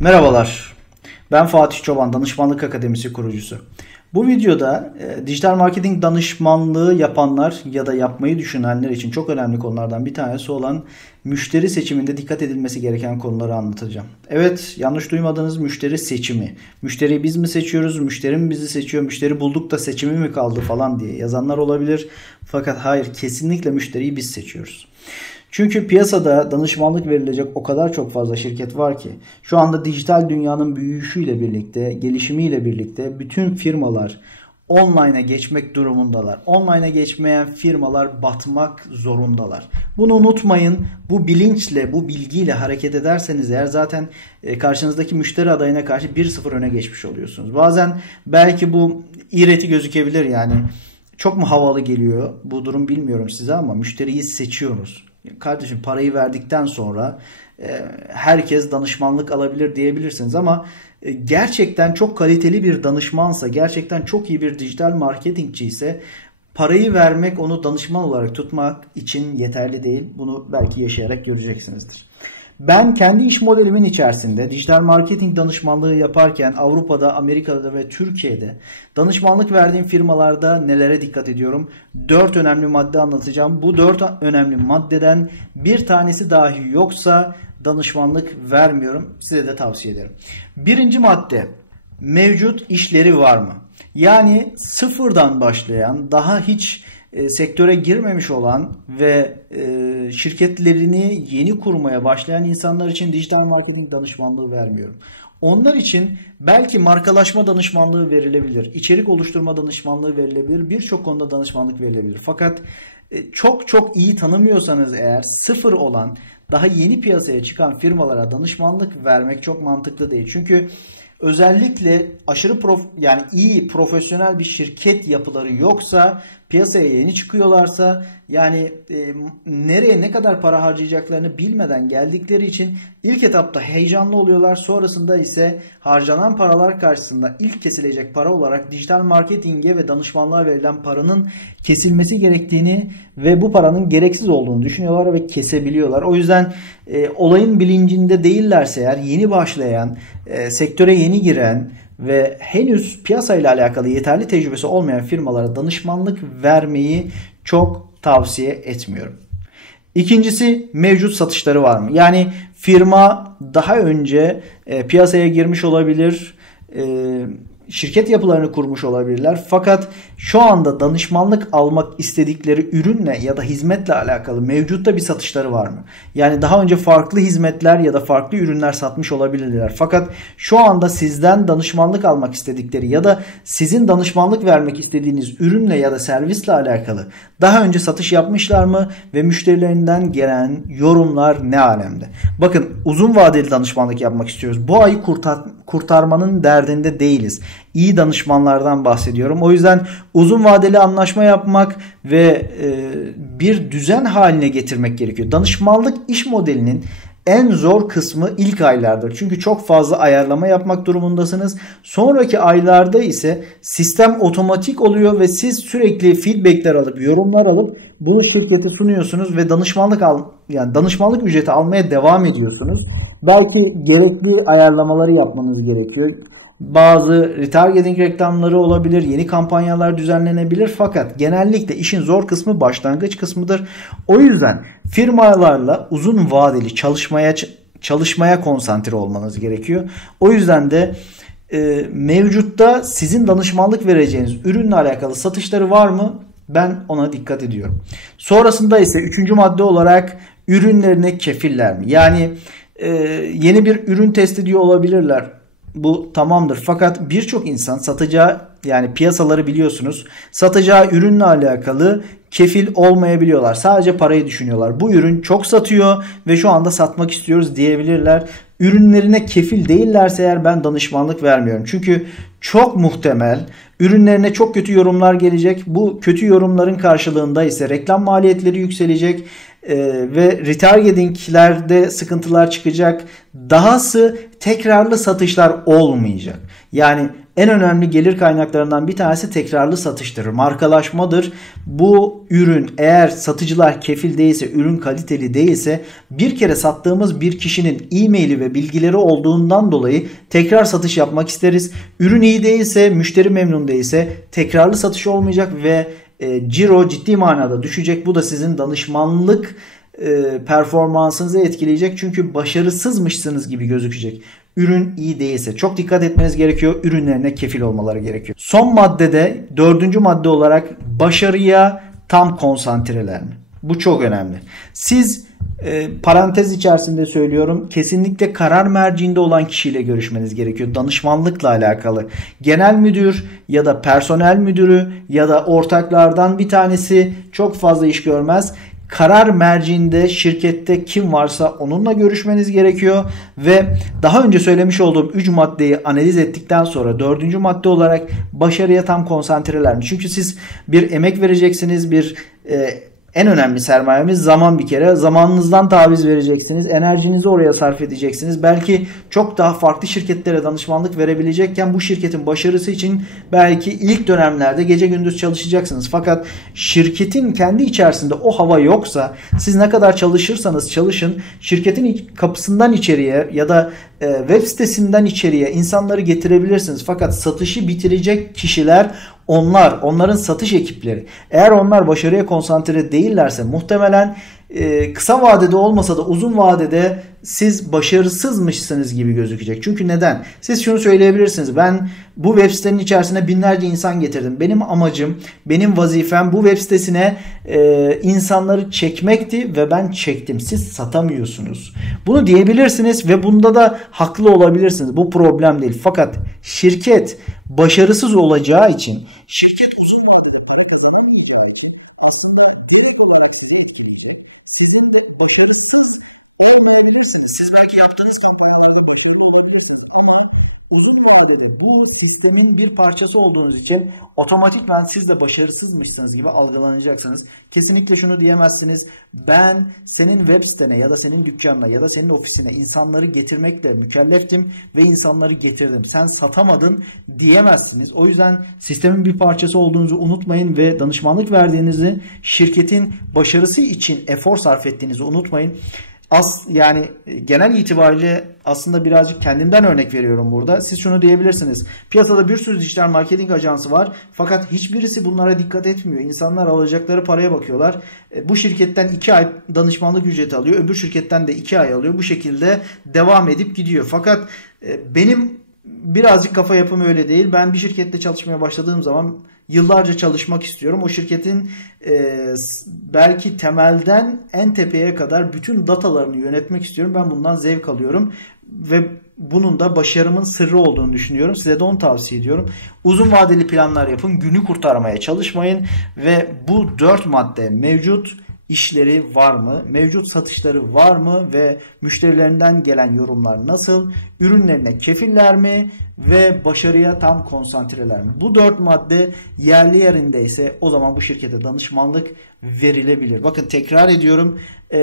Merhabalar, ben Fatih Çoban, Danışmanlık Akademisi kurucusu. Bu videoda dijital marketing danışmanlığı yapanlar ya da yapmayı düşünenler için çok önemli konulardan bir tanesi olan müşteri seçiminde dikkat edilmesi gereken konuları anlatacağım. Evet, yanlış duymadınız, müşteri seçimi. Müşteriyi biz mi seçiyoruz, müşteri mi bizi seçiyor, müşteri bulduk da seçimi mi kaldı falan diye yazanlar olabilir. Fakat hayır, kesinlikle müşteriyi biz seçiyoruz. Çünkü piyasada danışmanlık verilecek o kadar çok fazla şirket var ki şu anda dijital dünyanın büyüyüşüyle birlikte, gelişimiyle birlikte bütün firmalar online'a geçmek durumundalar. Online'a geçmeyen firmalar batmak zorundalar. Bunu unutmayın. Bu bilinçle, bu bilgiyle hareket ederseniz eğer zaten karşınızdaki müşteri adayına karşı 1-0 öne geçmiş oluyorsunuz. Bazen belki bu iğreti gözükebilir yani. Çok mu havalı geliyor bu durum bilmiyorum size ama müşteriyi seçiyoruz. Kardeşim parayı verdikten sonra herkes danışmanlık alabilir diyebilirsiniz ama gerçekten çok kaliteli bir danışmansa, gerçekten çok iyi bir dijital marketingçi ise parayı vermek, onu danışman olarak tutmak için yeterli değil. Bunu belki yaşayarak göreceksinizdir. Ben kendi iş modelimin içerisinde dijital marketing danışmanlığı yaparken Avrupa'da, Amerika'da ve Türkiye'de danışmanlık verdiğim firmalarda nelere dikkat ediyorum? 4 önemli madde anlatacağım. Bu 4 önemli maddeden bir tanesi dahi yoksa danışmanlık vermiyorum. Size de tavsiye ederim. Birinci madde, mevcut işleri var mı? Yani sıfırdan başlayan, daha hiç sektöre girmemiş olan ve şirketlerini yeni kurmaya başlayan insanlar için dijital marketing danışmanlığı vermiyorum. Onlar için belki markalaşma danışmanlığı verilebilir, içerik oluşturma danışmanlığı verilebilir, birçok konuda danışmanlık verilebilir. Fakat çok iyi tanımıyorsanız eğer sıfır olan, daha yeni piyasaya çıkan firmalara danışmanlık vermek çok mantıklı değil. Çünkü özellikle aşırı yani iyi profesyonel bir şirket yapıları yoksa, piyasaya yeni çıkıyorlarsa yani nereye ne kadar para harcayacaklarını bilmeden geldikleri için ilk etapta heyecanlı oluyorlar. Sonrasında ise harcanan paralar karşısında ilk kesilecek para olarak dijital marketinge ve danışmanlığa verilen paranın kesilmesi gerektiğini ve bu paranın gereksiz olduğunu düşünüyorlar ve kesebiliyorlar. O yüzden olayın bilincinde değillerse eğer yeni başlayan, sektöre yeni giren ve henüz piyasayla alakalı yeterli tecrübesi olmayan firmalara danışmanlık vermeyi çok tavsiye etmiyorum. İkincisi, mevcut satışları var mı? Yani firma daha önce piyasaya girmiş olabilir, şirket yapılarını kurmuş olabilirler. Fakat şu anda danışmanlık almak istedikleri ürünle ya da hizmetle alakalı mevcutta bir satışları var mı? Yani daha önce farklı hizmetler ya da farklı ürünler satmış olabilirler. Fakat şu anda sizden danışmanlık almak istedikleri ya da sizin danışmanlık vermek istediğiniz ürünle ya da servisle alakalı daha önce satış yapmışlar mı ve müşterilerinden gelen yorumlar ne alemde? Bakın, uzun vadeli danışmanlık yapmak istiyoruz. Bu ayı kurtarmanın derdinde değiliz. İyi danışmanlardan bahsediyorum. O yüzden uzun vadeli anlaşma yapmak ve bir düzen haline getirmek gerekiyor. Danışmanlık iş modelinin en zor kısmı ilk aylardır. Çünkü çok fazla ayarlama yapmak durumundasınız. Sonraki aylarda ise sistem otomatik oluyor ve siz sürekli feedbackler alıp, yorumlar alıp bunu şirkete sunuyorsunuz ve danışmanlık ücreti almaya devam ediyorsunuz. Belki gerekli ayarlamaları yapmanız gerekiyor. Bazı retargeting reklamları olabilir, yeni kampanyalar düzenlenebilir fakat genellikle işin zor kısmı başlangıç kısmıdır. O yüzden firmalarla uzun vadeli çalışmaya konsantre olmanız gerekiyor. O yüzden de mevcutta sizin danışmanlık vereceğiniz ürünle alakalı satışları var mı? Ben ona dikkat ediyorum. Sonrasında ise 3. madde olarak ürünlerine kefiller mi? Yani yeni bir ürün test ediyor olabilirler. Bu tamamdır. Fakat birçok insan satacağı, yani piyasaları biliyorsunuz, satacağı ürünle alakalı kefil olmayabiliyorlar. Sadece parayı düşünüyorlar. Bu ürün çok satıyor ve şu anda satmak istiyoruz diyebilirler. Ürünlerine kefil değillerse eğer ben danışmanlık vermiyorum. Çünkü çok muhtemel ürünlerine çok kötü yorumlar gelecek. Bu kötü yorumların karşılığında ise reklam maliyetleri yükselecek. ve retargetinglerde sıkıntılar çıkacak. Dahası tekrarlı satışlar olmayacak. Yani en önemli gelir kaynaklarından bir tanesi tekrarlı satıştır, markalaşmadır. Bu ürün eğer satıcılar kefil değilse, ürün kaliteli değilse, bir kere sattığımız bir kişinin e-maili ve bilgileri olduğundan dolayı tekrar satış yapmak isteriz. Ürün iyi değilse, müşteri memnun değilse tekrarlı satış olmayacak ve ciro ciddi manada düşecek. Bu da sizin danışmanlık performansınızı etkileyecek. Çünkü başarısızmışsınız gibi gözükecek. Ürün iyi değilse. Çok dikkat etmeniz gerekiyor. Ürünlerine kefil olmaları gerekiyor. Son maddede, dördüncü madde olarak başarıya tam konsantreler mi? Bu çok önemli. Siz parantez içerisinde söylüyorum, kesinlikle karar merciinde olan kişiyle görüşmeniz gerekiyor. Danışmanlıkla alakalı. Genel müdür ya da personel müdürü ya da ortaklardan bir tanesi çok fazla iş görmez. Karar merciinde şirkette kim varsa onunla görüşmeniz gerekiyor ve daha önce söylemiş olduğum 3 maddeyi analiz ettikten sonra 4. madde olarak başarıya tam konsantreler mi? Çünkü siz bir emek vereceksiniz, en önemli sermayemiz zaman bir kere. Zamanınızdan taviz vereceksiniz. Enerjinizi oraya sarf edeceksiniz. Belki çok daha farklı şirketlere danışmanlık verebilecekken bu şirketin başarısı için belki ilk dönemlerde gece gündüz çalışacaksınız. Fakat şirketin kendi içerisinde o hava yoksa siz ne kadar çalışırsanız çalışın, şirketin kapısından içeriye ya da web sitesinden içeriye insanları getirebilirsiniz. Fakat satışı bitirecek kişiler onların satış ekipleri. Eğer onlar başarıya konsantre değillerse muhtemelen kısa vadede olmasa da uzun vadede siz başarısızmışsınız gibi gözükecek. Çünkü neden? Siz şunu söyleyebilirsiniz. Ben bu web sitenin içerisine binlerce insan getirdim. Benim amacım, benim vazifem bu web sitesine insanları çekmekti ve ben çektim. Siz satamıyorsunuz. Bunu diyebilirsiniz ve bunda da haklı olabilirsiniz. Bu problem değil. Fakat şirket başarısız olacağı için, şirket uzun vadede para kazanamayacağı için aslında böyle olarak sizin de başarısız olmayabilirsiniz. Siz belki yaptığınız kampanya başarılı olabilirsiniz ama bu sistemin bir parçası olduğunuz için otomatikman siz de başarısızmışsınız gibi algılanacaksınız. Kesinlikle şunu diyemezsiniz. Ben senin web sitene ya da senin dükkanına ya da senin ofisine insanları getirmekle mükelleftim ve insanları getirdim. Sen satamadın diyemezsiniz. O yüzden sistemin bir parçası olduğunuzu unutmayın ve danışmanlık verdiğinizi, şirketin başarısı için efor sarf ettiğinizi unutmayın. Yani genel itibariyle aslında birazcık kendimden örnek veriyorum burada. Siz şunu diyebilirsiniz. Piyasada bir sürü dijital marketing ajansı var. Fakat hiçbirisi bunlara dikkat etmiyor. İnsanlar alacakları paraya bakıyorlar. Bu şirketten 2 ay danışmanlık ücreti alıyor. Öbür şirketten de 2 ay alıyor. Bu şekilde devam edip gidiyor. Fakat benim birazcık kafa yapım öyle değil. Ben bir şirkette çalışmaya başladığım zaman yıllarca çalışmak istiyorum. O şirketin belki temelden en tepeye kadar bütün datalarını yönetmek istiyorum. Ben bundan zevk alıyorum ve bunun da başarımın sırrı olduğunu düşünüyorum. Size de onu tavsiye ediyorum. Uzun vadeli planlar yapın. Günü kurtarmaya çalışmayın ve bu 4 madde mevcut işleri var mı? Mevcut satışları var mı? Ve müşterilerinden gelen yorumlar nasıl? Ürünlerine kefiller mi? Ve başarıya tam konsantreler mi? Bu 4 madde yerli yerindeyse o zaman bu şirkete danışmanlık verilebilir. Bakın tekrar ediyorum.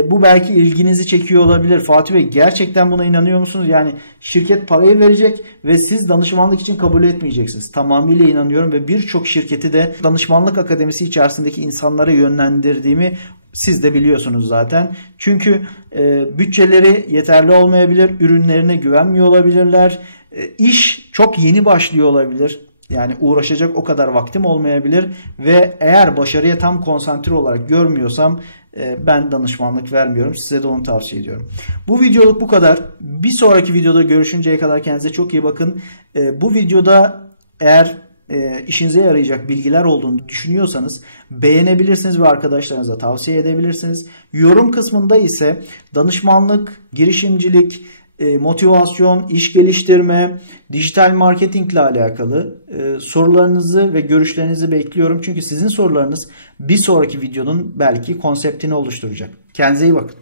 Bu belki ilginizi çekiyor olabilir. Fatih Bey, gerçekten buna inanıyor musunuz? Yani şirket parayı verecek ve siz danışmanlık için kabul etmeyeceksiniz. Tamamıyla inanıyorum ve birçok şirketi de danışmanlık akademisi içerisindeki insanlara yönlendirdiğimi siz de biliyorsunuz zaten. Çünkü bütçeleri yeterli olmayabilir, ürünlerine güvenmiyor olabilirler. İş çok yeni başlıyor olabilir. Yani uğraşacak o kadar vaktim olmayabilir ve eğer başarıya tam konsantre olarak görmüyorsam ben danışmanlık vermiyorum. Size de onu tavsiye ediyorum. Bu videoluk bu kadar. Bir sonraki videoda görüşünceye kadar kendinize çok iyi bakın. Bu videoda eğer işinize yarayacak bilgiler olduğunu düşünüyorsanız beğenebilirsiniz ve arkadaşlarınıza tavsiye edebilirsiniz. Yorum kısmında ise danışmanlık, girişimcilik, motivasyon, iş geliştirme, dijital marketingle alakalı sorularınızı ve görüşlerinizi bekliyorum. Çünkü sizin sorularınız bir sonraki videonun belki konseptini oluşturacak. Kendinize iyi bakın.